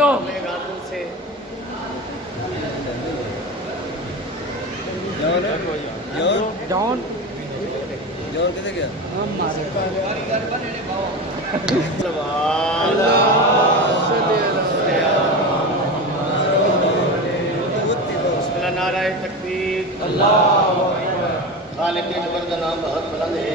غازل سے جان کدھر گیا؟ نعرہ تکبیر، اللہ خالق اکبر کا نام بہت بلند ہے،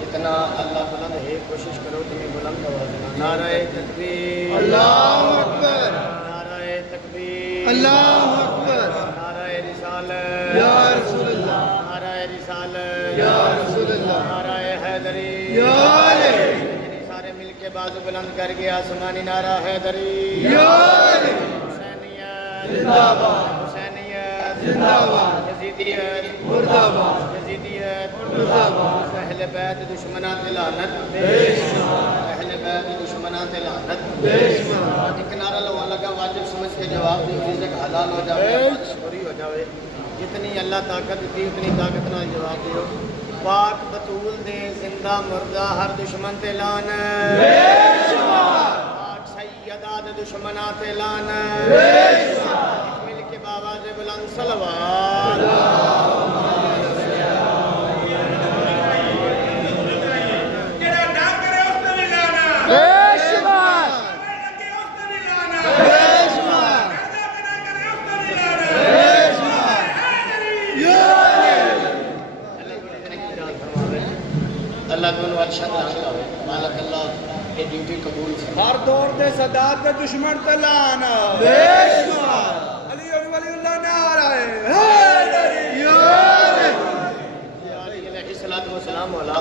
جتنا اللہ بلند ہے کوشش کرو تمہیں بلند آواز میں نعرہ تکبیر، اللہ اکبر، نعرہ تکبیر، اللہ اکبر، نعرہ رسالت یا رسول اللہ، نعرہ رسالت یا رسول اللہ، نعرہ حیدری، یا علی، سارے مل کے بازو بلند کر کے آسمانی نعرہ حیدری، یا علی، حسینیت زندہ باد، حسینیت زندہ باد، یزیدیت مردہ باد، یزیدیت مردہ باد، اہل بیت دشمنان لعنت، بے شمار، اہل بیت دشمنان لعنت، بے شمار، ایک نعرہ لگا لگا واجب سمجھ کے جواب دے رزق حلال ہو جائے چوری ہو جائے، جتنی اللہ طاقت دی اتنی طاقت نال جواب دیو، پاک بطول دے زندہ مردہ ہر دشمن تے لعنت، بے شمار، پاک سیدہ دے دشمناں تے لعنت، بے شمار، مل کے باواز بلند صلوات، بے شمار، بے شمار، بے شمار، یا علی، اللہ کو ارشد حاصل ہوئے مالک اللہ یہ ڈیوٹی قبول سے ہر دور دے صدات دے دشمن تے لانا بے شمار، علی ولی اللہ نعرہ حیدری، یا علی، علیہ السلام والا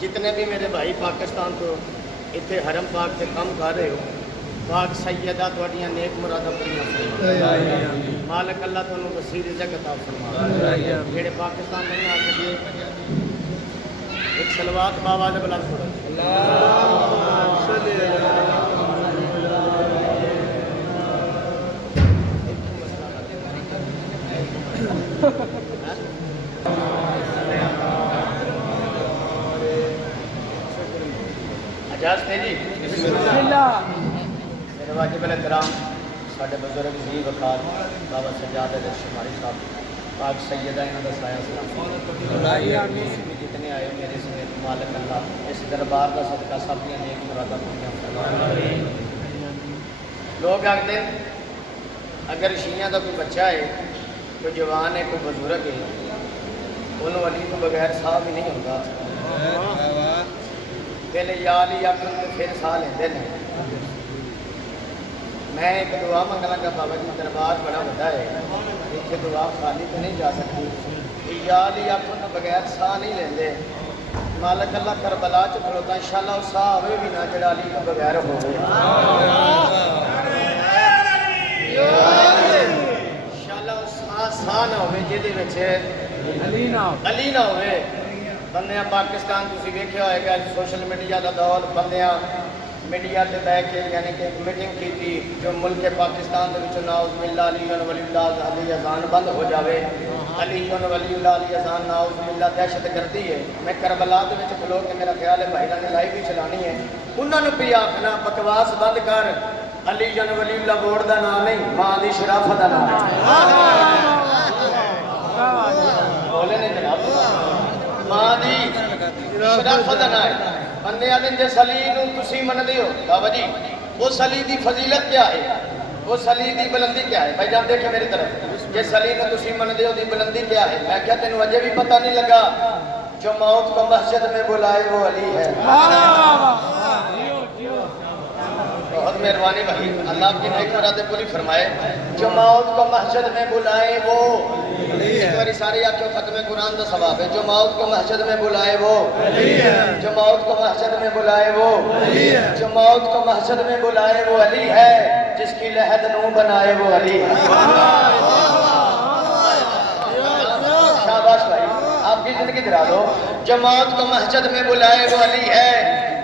جتنے بھی میرے بھائی پاکستان تو اتنے حرم پاک سے کم کر رہے ہو پاک سیدہ تھوڑیاں نیک مرادہ پوریاں فرما مالک اللہ تمہیں وسیع رزق عطا فرما جڑے پاکستان نہیں آ سکے ایک صلوات باواز بلند پڑھو اللہم صلی اجازت ہے جی بسم اللہ، میرے واجب الاحترام ساڈے بزرگ جی وقار بابا سجاد احمد شماری صاحب پاک سیدہ انہوں کا سایہ سلام جتنے آئے میرے سمیت مالک اللہ اس دربار کا صدقہ سب دیا نیک مرادہ پوریاں فرما لوگ آختے ہیں اگر شیعہ کا کوئی بچہ ہے کوئی جوان ہے کوئی بزرگ ہے انہوں علی تو بغیر ساہ بھی نہیں ہوتا پہلے یا علی آخر تو پھر ساہ لیندے ہیں میں ایک دعا منگ لگا بابا جی دربار بڑا بڑا ہے ایک دعا خالی تو نہیں جا سکتی یا علی آخر تو بغیر ساہ نہیں لیندے مالک اللہ کربلا چ کھلوتا انشاءاللہ وہ ساہ ہوئے بھی نہ جڑا علی تو بغیر ہوئے انشاءاللہ وہ ساہ نہ ہوئے جہدے وچ علی نہ ہوئے بندیاں پاکستان تسی ویکھیا ہوئے گا سوشل میڈیا دا دور بندیاں میڈیا تے بیٹھ کے یعنی کہ ایک میٹنگ کی تھی جو ملک پاکستان دے وچ ناؤز باللہ علی ولی اللہ علی اذان بند ہو جاوے علی ولی اللہ علی اذان ناؤز باللہ دہشت گردی ہے میں کربلا دے وچ کھلو کے میرا خیال ہے بھائیاں نے لائیو بھی چلانی ہے انہاں نوں بھی آکھنا بکواس بند کر علی ولی اللہ بورڈ دا نام نہیں ماں دی شرافت دا نام ہے بولے نہیں جناب ماں دی شرافت دا نام ہے بندے آدھیں جس علی نو تسی من دیو بابا جی اس علی دی فضیلت کیا ہے اس علی دی بلندی کیا ہے بھائی جان دیکھیں میری طرف جس علی نو تسی من دیو دی بلندی کیا ہے میں کیا تینوں اجے بھی پتہ نہیں لگا جو موت کو مسجد میں بلائے وہ علی ہے بہت مہربانی بھائی اللہ آپ کی نیک مرادیں پوری فرمائے جو موت کو مسجد میں بلائے وہ ایک باری سارے آپ کو ختم قرآن کا ثواب ہے جو موت کو مسجد میں بلائے وہ جو موت کو مسجد میں بلائے وہ جو موت کو مسجد میں بلائے وہ علی ہے جس کی لحد نو بنائے وہ علی ہے شاباش بھائی آپ کی زندگی درا دو جو موت کو مسجد میں بلائے وہ علی ہے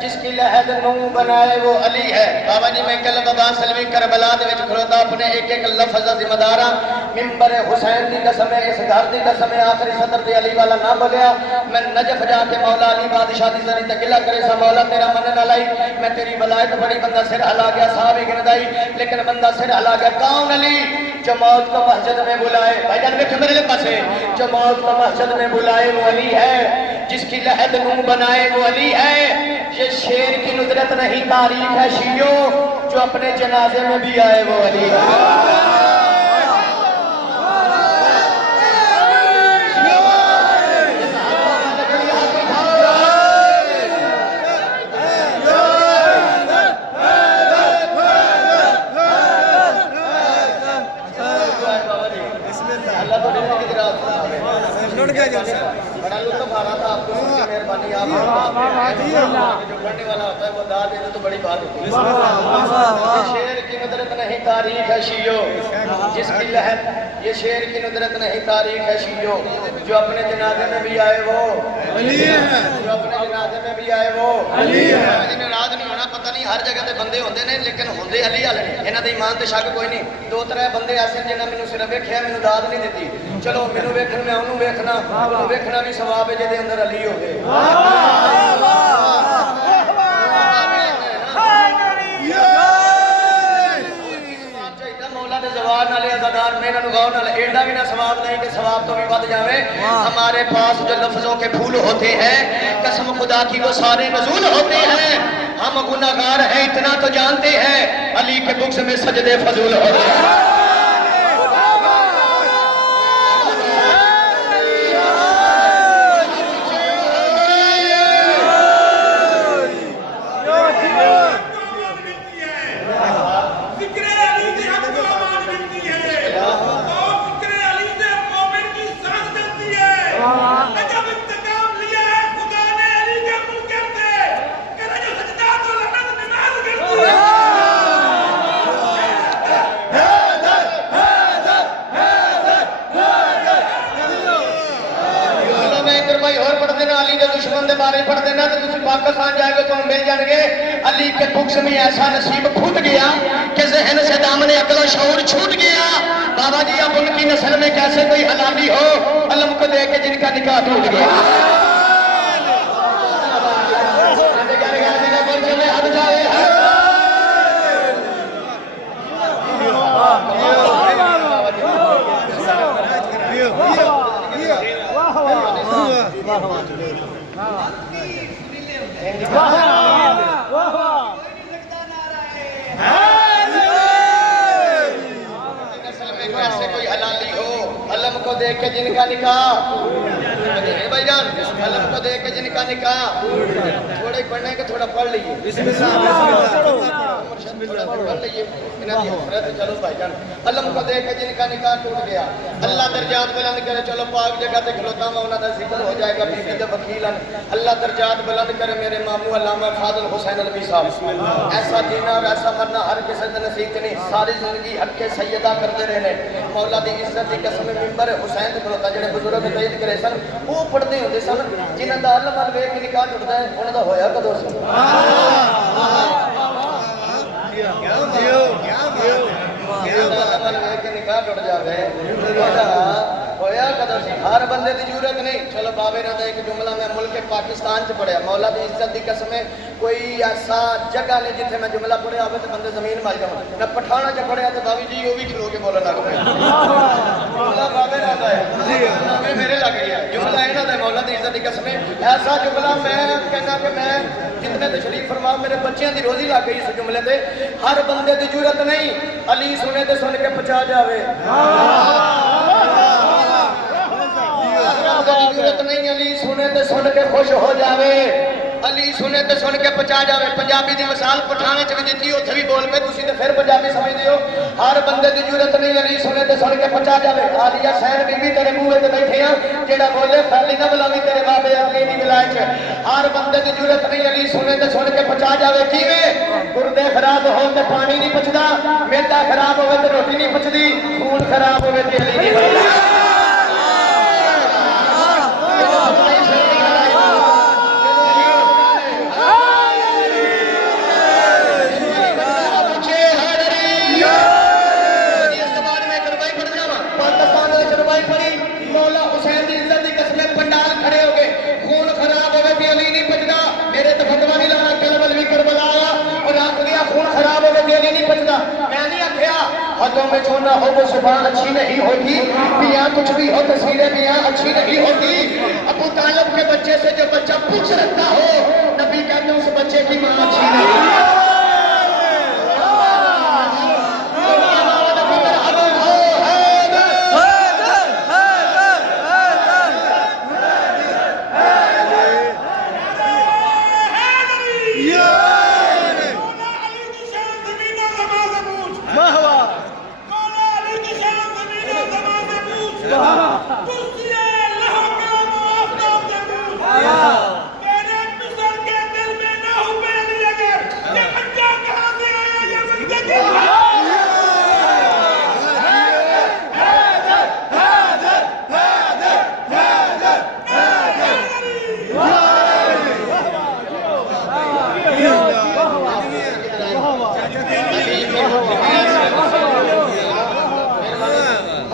جس کی لحد نو بنائے وہ علی ہے. بابا جی میں کل بابا سلوی کربلا دے وچ کھڑوتا اپنے ایک ایک لفظ ذمہ داراں منبر حسین دی قسم ہے اس گھر دی قسم ہے آخری صدر تے علی والا نہ بولیا میں نجف جا کے مولا علی بادشاہ دی زری تے گلا کرے سا مولا تیرا من نہ لائی میں تیری ولایت بڑی بندہ سر ہلا گیا صحابی گردائی لیکن بندہ سر ہلا گیا کون علی جو موت کو مسجد میں بلائے بھائی جان دیکھو میرے پاس ہے جو موت کو مسجد میں بلائے وہ علی ہے جس کی لحد نو بنائے وہ علی ہے یہ شیر کی ندرت نہیں تاریخ ہے شیعوں جو اپنے جنازے میں بھی آئے وہ علی ہے بڑا لطف آ رہا تھا آپ کو سن کے مہربانی آپ جو پڑھنے والا ہوتا ہے وہ دا دے تو بڑی بات ہوتی ہے. شیر کی ندرت نہیں تاریخ ہے شیعوں جس کی لہر یہ شیر کی ندرت نہیں تاریخ ہے شیعوں جو اپنے جنازے میں بھی آئے وہ علی ہے جو اپنے جنازے میں بھی آئے وہ علی ہے. جنہیں رات نہیں ہونا پتہ نہیں ہر جگہ تے بندے ہوندے نے لیکن ہوندے علی والے انہاں دے ایمان تے شک کوئی نہیں. دو ترے بندے ایسے جنہاں مینوں صرف ویکھیا مینوں داد نہیں دتی چلو مینوں ویکھن میں اونوں ویکھنا اونوں ویکھنا بھی ثواب ہے جے دے اندر علی ہوے. مولا دے زوار نالے عزادار میں انہاں نوں غور نال ایڈا بھی نہ ثواب نہیں کہ ثواب تو بھی ود جاوے. ہمارے پاس جو لفظوں کے پھول ہوتے ہیں قسم خدا کی وہ سارے نزول ہوتے ہیں. ہم گناہگار ہیں اتنا تو جانتے ہیں علی کے بکس میں سجدے فضول ہوتے ہیں. پڑھ دینا تو تسی پاکستان جائے گے تو ہم مل جان گے. علی کے بکس میں ایسا نصیب پھوٹ گیا کہ ذہن سے دامن عقل و شعور چھوٹ گیا. بابا جی اب ان کی نسل میں کیسے کوئی حلالی ہو علم کو دے کے جن کا نکاح ٹوٹ گیا. کو دیکھ کے جن کا نکاح بھائی جان علم کو دیکھ کے جن کا نکاح تھوڑا ہی پڑھنے کے تھوڑا پڑھ لیجیے بسم اللہ پڑھ لیجیے چلو بھائی جان علم کو دیکھ کے جن کا نکاح ٹوٹ گیا اللہ درجات بلند کرے. چلو پاک جگہ تے کھلوتا میں انہاں دا ذکر ہو جائے گا بیوی دے وکیلن. اللہ درجات بلند کرے میرے ماموں علامہ فاضل حسین علوی صاحب. ایسا جینا اور ایسا مرنا ہر کسی دے نصیب نہیں. ساری زندگی حق کے سیدہ کرتے رہنے. مولا دی عزت دی قسم منبر حسین تے کھلوتا جڑے بزرگ تائید کرے سن وہ پڑھتے ہوندے سن جنہاں دا علم ال ویکھ کے نکاح ٹوٹدا ہے انہاں دا ہویا کدوں سی نکاح ٹوٹ جائے ہویا کدوں سی. ہر بندے دی ضرورت نہیں. چلو بابے نے ایک جملہ میں ملک پاکستان چ پڑھیا مولا دی عزت دی قسم کوئی ایسا جگہ نہیں جتھے میں جملہ پڑھیا ہوئے تو بندے زمین مل جاؤں. میں پٹھانا چ پڑھیا تو بابی جی وہ بھی کھلو کے بولن لگ پے جملہ بابے رہتا ہے میرے لگ گیا جملہ یہاں کا مولا دی عزت دی قسم ایسا جملہ میں کہنا کہ میں جتنے تشریف فرما میرے بچیاں دی روزی لگ گئی اس جملے تے. ہر بندے دی ضرورت نہیں علی سنے تے سن کے پچا جاوے. ضرورت نہیں علی سنے تے سن کے خوش ہو جاوے. علی سنے تے سن کے پچا جاوے. پنجابی دی مثال پٹھانے چ بھی دتی اوتھے بھی بول پے تسی تے پھر پنجابی سمجھدے ہو. ہر بندے دی ضرورت نہیں علی سنے تے سن کے پچا جاوے. عالیہ حسین بی بی تیرے منہ تے بیٹھے ہاں جیڑا بولے خالی نہ بلاوی تیرے بابے علی دی ولایت چ. ہر بندے دی ضرورت نہیں علی سنے تے سن کے پچا جاوے. کیویں گردے خراب ہون تے پانی نہیں پچدا میدا خراب ہوے تے روٹی نہیں پچدی خون خراب ہوے تے علی دی ولایت. ہاتھوں میں جو نہ ہو وہ زبان اچھی نہیں ہوتی، بیاں کچھ بھی ہو تصویریں بیاں اچھی نہیں ہوتی۔ ابو طالب کے بچے سے جو بچہ پوچھ رکھتا ہو، نبی کہتے ہیں اس بچے کی ماں اچھی نہیں۔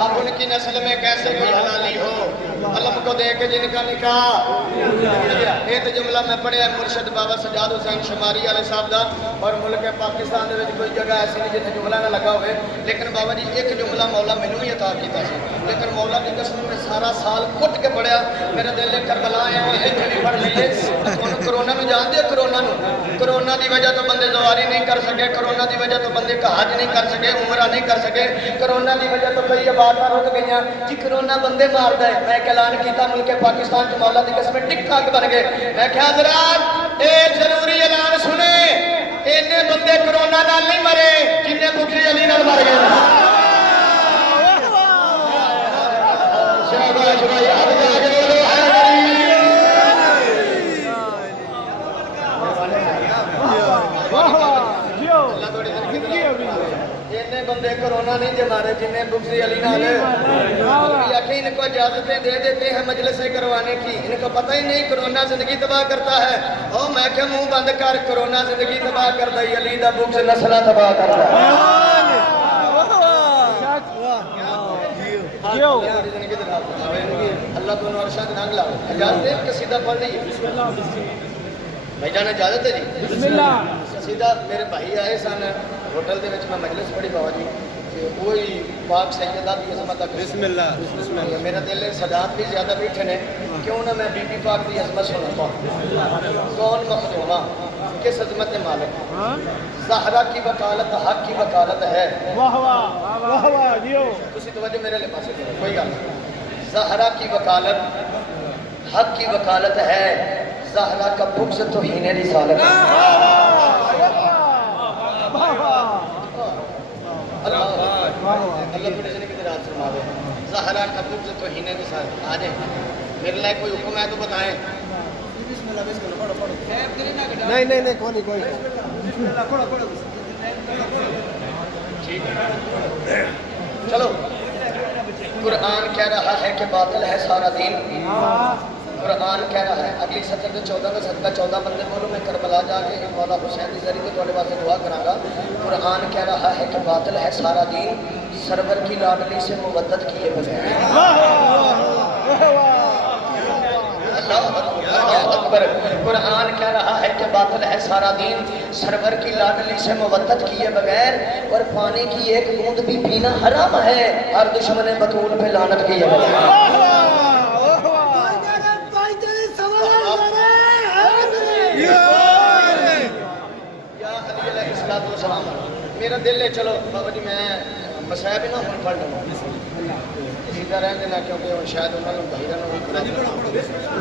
اب ان کی نسل میں کیسے کوئی حلالی ہو، علم کو دے کے جن کا نکاح۔ ایک جملہ میں پڑھیا مرشد بابا سجاد حسین شماری علیہ صاحب دا، اور ملک پاکستان دے وچ کوئی جگہ ایسی نہیں جتنے جملہ نہ لگا ہوئے، لیکن بابا جی ایک جملہ مولا مینوں بھی عطا کیتا سی، لیکن مولا دی قسم میں سارا سال کٹ کے پڑھیا، میرا دل کربلا آیا اور ایتھے بھی پڑھ لئیے۔ ہن کرونا نو جان دے، کرونا دی وجہ تو بندے زواری نہیں کر سکے، کرونا دی وجہ تو بندے کا حج نہیں کر سکے، عمرہ نہیں کر سکے، کرونا دی وجہ تو کئی عبادتاں رک گئیاں جی، کرونا بندے ماردا ہے۔ میں اعلان کیتا ملک پاکستان چ مولا دی قسم ٹک ٹاک بن گئے۔ میں کہا حضرات ایک ضروری اعلان سنیں، اینے بندے کرونا نال نہیں مرے جنہیں بکری علی نال مر گئے۔ شاباش بھائی، اب جا کے بولو اینے بندے کرونا نہیں جمارے جنہیں بکری علی نال۔ آخر ان کو اجازتیں دے دیتے ہیں مجلس سے کروانے کی، ان کو پتہ ہی نہیں کرونا زندگی تباہ کرتا ہے۔ او میں کہ منہ بند کر، کرونا زندگی تباہ کرتا ہے، علی دا بکس نسلہ تباہ کرتا ہے۔ اللہ دونوں ارشاد ننگ لاؤ، اجازت ہے قصیدہ پڑھ لیے؟ بھائی جان اجازت ہے جی؟ بسم اللہ۔ قصیدہ میرے بھائی آئے سن ہوٹل دے وچ میں مجلس پڑھی بابا جی، وہی پاک سیدہ دی عظمت تک بسم اللہ۔ میرا دل سجاد بھی زیادہ بیٹھے نے، کیوں نہ میں بی بی پاک دی عظمت سنتا ہوں۔ کون مخدومہ کس عظمت مالک، زہرا کی وکالت حق کی وکالت ہے۔ واہ واہ واہ واہ دیو، تسی توجہ میرے لے پاسے کرو، کوئی گل نہیں۔ زہرا کی وکالت حق کی وکالت ہے، زہرا کا بغض توہین رسالت ہے۔ اللہ بڑے جنے کی طرح فرما دے، زہرا کا بغض توہین رسالت۔ آ جائیں، میرے لئے کوئی حکم ہے تو بتائیں۔ بسم اللہ بسم اللہ پڑھو پڑھو۔ نہیں کوئی بسم اللہ پڑھو۔ ٹھیک ہے چلو۔ قرآن کہہ رہا ہے کہ باطل ہے سارا دین، قرآن کہہ رہا ہے۔ اگلی سطر کے 14 کا صدقہ 14 بندے بولو، میں کربلا جا کے مولا حسین کی ذریعے تھوڑے واسطے دعا کراں گا۔ قرآن کہہ رہا ہے کہ باطل ہے سارا دین، سرور کی لاڈلی سے مودت کیے بغیر۔ اللہ اکبر۔ قرآن کہہ رہا ہے کہ باطل ہے سارا دین، سرور کی لاڈلی سے مودت کیے بغیر، اور پانی کی ایک بوند بھی پینا حرام ہے، ہر دشمن بطول پہ لعنت کیے بغیر۔ میرا دل ہے چلو بابا جی میں مسائب ہی نہ ہوں پڑھ لوں سیدھا رہن دینا، کیونکہ وہ شاید انہوں نے بھائی رہنا ہوئی۔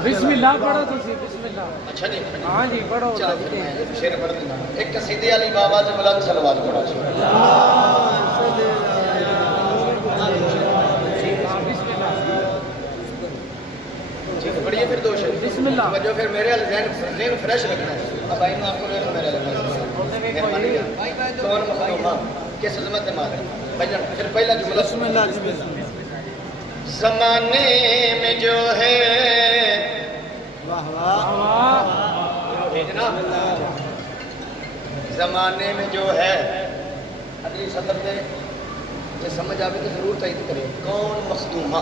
بسم اللہ پڑھو تسی، بسم اللہ۔ اچھا جی ہاں جی پڑھو۔ چلو پھر میں ایک شعر پڑھ دینا، ایک قصیدے علی بابا سے بلند صلوات پڑھا جی۔ پڑھیے پھر دو شعر بسم اللہ۔ جو پھر میرے ذہن فریش رکھنا ہے۔ اب آئین آپ کو لے لو میرے لگنا کون مخدومہ کس عظمت مالک۔ بھائی جان پھر پہلا جملہ بسم اللہ۔ زمانے میں جو ہے واہ واہ بھیجنا، زمانے میں جو ہے، اگلی سطر پہ یہ سمجھ آئے تو ضرور تائید کرے، کون مخدومہ۔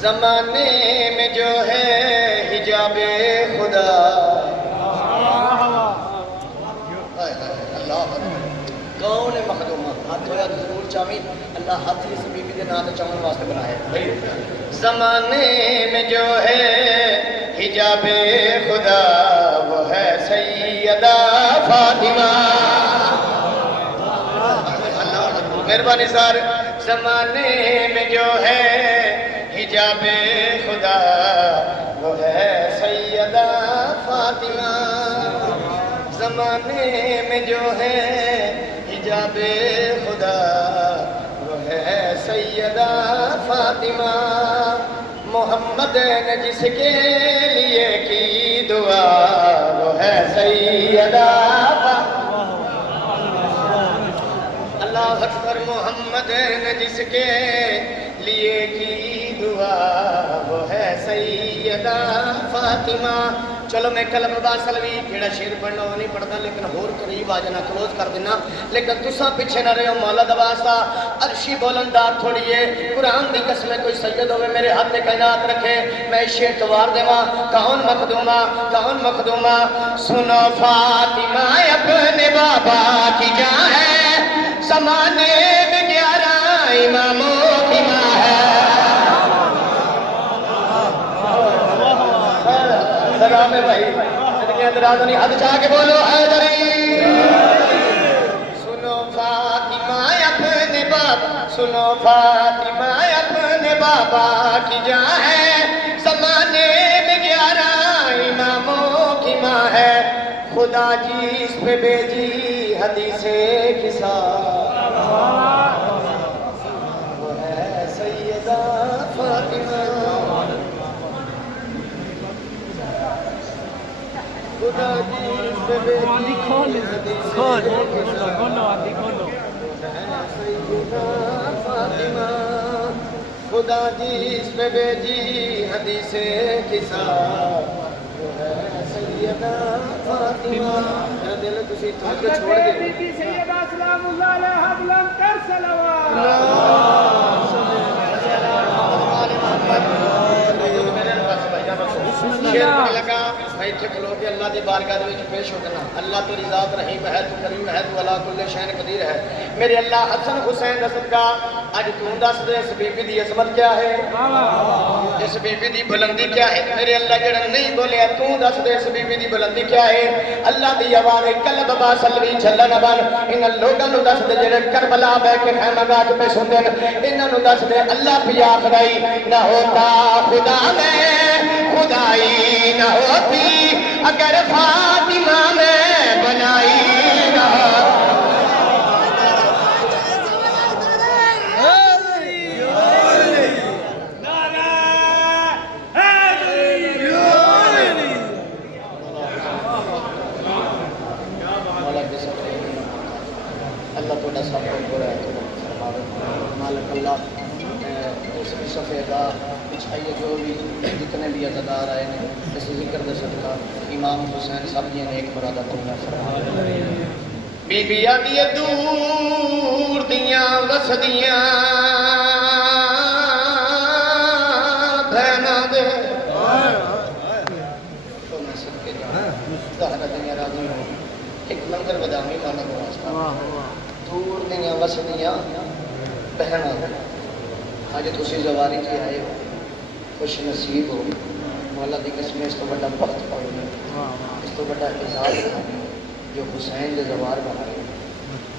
زمانے میں جو ہے حجاب خدا، اللہ کون مخدومہ، ہاتھ ہویا تو ضرور چاہویں اللہ ہاتھ اس بی بی دے نام تے چاہن واسطے بنایا زمانے میں جو ہے حجاب خدا وہ ہے سیدہ فاطمہ مہربانی سار زمانے میں جو ہے حجاب خدا وہ ہے سیدہ فاطمہ زمانے میں جو ہے حجاب خدا وہ ہے سیدہ فاطمہ محمد نے جس کے لیے کی دعا وہ ہے سیدہ اللہ اکبر محمد نے جس کے لیے کی دعا وہ ہے سیدہ فاطمہ چلو میں کلم باسلوی کیڑا شیر پڑھنا وہ نہیں پڑھتا لیکن ہور قریب آ جانا کلوز کر دینا لیکن تساں پیچھے نہ رہے ہو مولا دواستا عرشی بولندار تھوڑیے قرآن دی قسمیں کوئی سید ہوئے میرے ہاتھ کائنات رکھے میں شیر توار دیواں کون مخدومہ سنو فاطمہ اپنے بابا کی جاں ہے زمانے میں 11 اماموں کی ماں ہے سلام ہے بھائی اتنے اندراز نہیں حد چاہ کے بولو حیدری سنو فاطمہ اپنے بابا سنو فاطمہ اپنے بابا کی جاں ہے زمانے میں 11 اماموں کی ماں ہے خدا جی اس پہ بیجی حدیث کسا وہ ہے سیدہ فاطمہ خدا جی اس پہ بیجی حدیث سیدہ فاطمہ خدا جی اس پہ بیجی حدیث کسا سیدہ فاطمہ میرا دل تسی تھک کے چھوڑ دے بی بی سیدہ سلام اللہ علیہ بلند کر صلوات شیر پڑھ لگا میں اتھے کھلو کے اللہ دی بارگاہ دے وچ پیش ہو جانا اللہ تیری ذات رحیم ہے تو کریم ہے تو علا کل شین قدیر ہے میرے اللہ حسن حسین دا صدقہ اج تو دس دے اس بی بی دی عظمت کیا ہے اس بی بی دی بلندی کیا ہے میرے اللہ جڑا نہیں بولیا تو دس دے اس بی بی دی بلندی کیا ہے اللہ دی آواز قلب با سلوی چلن بن ان لوگاں نو دس دے جڑے کربلا بیٹھ کے خیمہ گاہ پہ سوندے انہاں نو دس دے اللہ پیا خدائی نہ ہوتا خدا میں خدائی نہ ہوتی اگر فاطمہ میں بنائی نہ اللہ تو سب کو برا ہے مالک اللہ اس صفحے کا پچھائیے جو بھی جتنے بھی عزادار آئے ہیں اس ذکر دے صدقہ امام حسین صاحب جی نے ایک مرادہ پڑھنا فرما بی بی آدھی دور دیاں وسدیاں بہنا دے تو میں سب کے جانا ظاہرہ دنیا راضی ہوں ایک منظر بدامی لانا کو واسطہ دور دیاں وسدیاں بہنا دے آج تسی زواری کی آئے ہو خوش نصیب ہو مولا دی قسم اس تو بڑا وقت پڑھنے اس تو بڑا اعزاز کھانے جو حسین دے زوار بنائے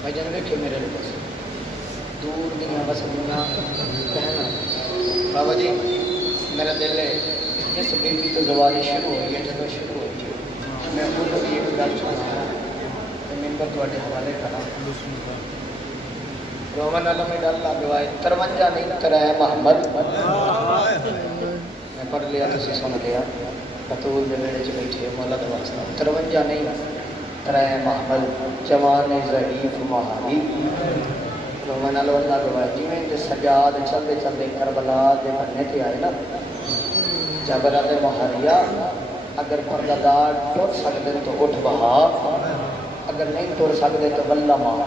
میں جنوے کہ میرے لئے بس دور دیاں وسدیاں بہنا بابا جی میرا دل ہے جس بی بی تو زواری شروع ہوئی ہے جب شروع ہوئی ہے میں خود بھی ایک گل سنا کہ ممبر تو اٹھے حوالے کرا رومن علم ڈاللہ گوائے 53 نہیں ترائے محمد میں پڑھ لیا تو سن لیا بطول دے میرے چ بیٹھے مولا دا واسطہ 53 نہیں ترائے محمد جوان ضعیف مہاری رومن علم اللہ گوائے جی میں دے سجاد چلتے چلتے کربلا دے بننے تھے آئے نا جبرہ دے مہاریہ اگر پردادار ٹور سکتے تو اٹھ بہا اگر نہیں ٹور سکتے تو بلہ ماں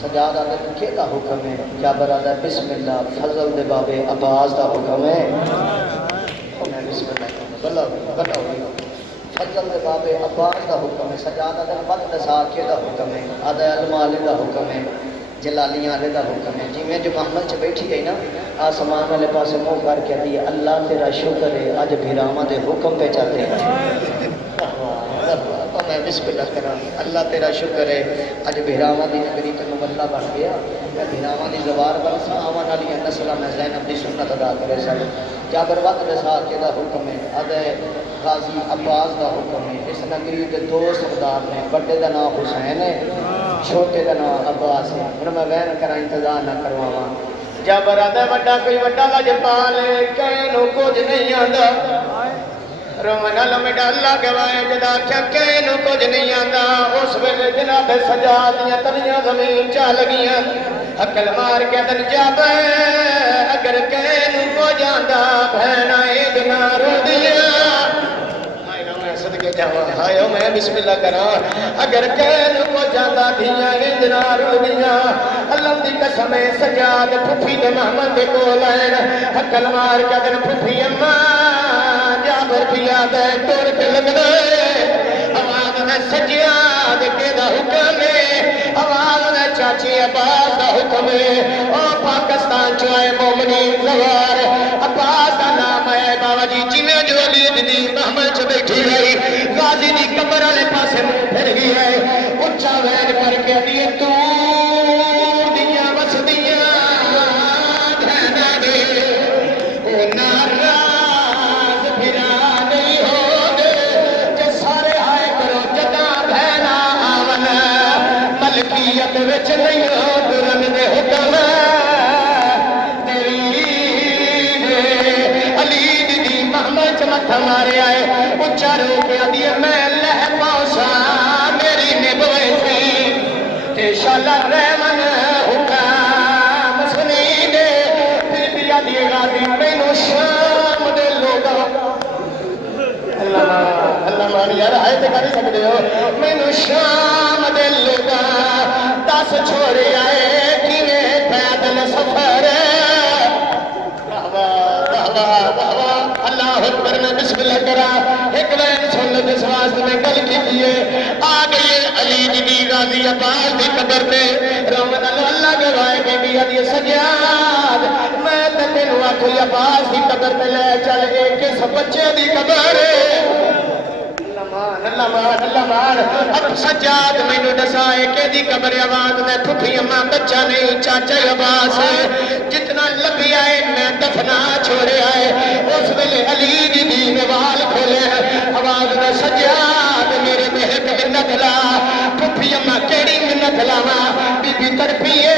سجاد آدھے کیا دا حکم ہے جابر آدھے بسم اللہ فضل دے بابے عباس دا حکم ہے میں بسم اللہ بلہ ہوئی فضل دے بابے عباس دا حکم ہے سجاد آدھے بد نسا کیا دا حکم ہے آدھے علمالی دا حکم ہے جلالیاں والے دا حکم ہے جی میں جو محمل چ بیٹھی گئی نا آسمان والے پاسے منہ کر کے دی اللہ تیرا شکر ہے اج بھیراواں دے حکم پہ چلتے ہیں میں بسم اللہ کرا اللہ تیرا شکر ہے اج بھیراواں دی نگری تینوں اللہ بن گیا میں بھیراواں دی زوار بن سا آواں والی نسلاں میں زینب دی سنت ادا کرے سن جابر وقت رسال کے دا حکم ہے ادے غازی عباس دا حکم ہے اس نگری دے دو سردار نے بڑے دا نام حسین ہے چھوٹے دا نام عباس ہے ہن میں وین کرا انتظار نہ کرواواں جب رادا وڈا کوئی وڈا لجپال کینو کچھ نہیں آندا رومن لمڈا اللہ گوائے جدا کیا کینو کچھ نہیں آندا اس ویلے جناب سجادیاں تنیاں زمین چا لگیاں عقل مار کے دن جب اگر کینو کو جاندا بہنا عید نہ رودیاں میں صدقے جاواں ہائے میں بسم اللہ کراں اگر کینو کو جاندا دھیاں عید نہ رودیاں اللہ دی قسم سجاد پھپھی دے محمد دے کول آئن عقل مار کے دن پھپھی اماں جابر پیا دے ٹور کے لگ دے آواز میں سجاد کے دا حکم ہے آواز میں چاچی عباس دا حکم ہے او پاکستان چوائے مومنین زوار عباس دا نام ہے بابا جی جنہیں جو علی دی محمل چ بیٹھی رہی غازی دی قبر والے پاسے منہ پھر گئی ہے اچھا وین کر کے علی تو دیاں وسدیاں دھینا دے او ناراض پھرا نہیں ہو گے جے سارے آئے کرو جدا بہنا آون ملکیت وچ نہیں ہو درن دے حکم ہمارے آئے اچھا رو کے دیئے میں لہ پاؤسا میری نبوے تھی تے شالا رحمن حکام سنی دے پھر دیا دیئے گا دی میں نو شام دے لوگا اللہ مانی یار آئے تے کاری سکتے ہو میں نو شام دے لوگا 10 چھوڑے آئے کینے پیدل سفر اللہ اکبر میں بسم اللہ کرا ایک وین سن لو جس واسطے میں گل کی دیئے آ گئے علی جی غازی عباس دی قبر تے رومن اللہ گوائے بی بی علی سجاد میں تے تینوں آکھو عباس دی قبر تے لے چل ایک اس بچے دی قبر اللہ مان اب سجاد میں نو دسائے کہ دی قبر آواز میں پھپھی اماں بچہ نہیں چاچا عباس جتنا لبی آئے میں دفنا چھوڑے آئے اس ویلے علی جی دی نوال کھولے آواز میں سجاد میرے بہت منت لا پھپھی اماں کیڑی منت لاواں بی بی تڑپیے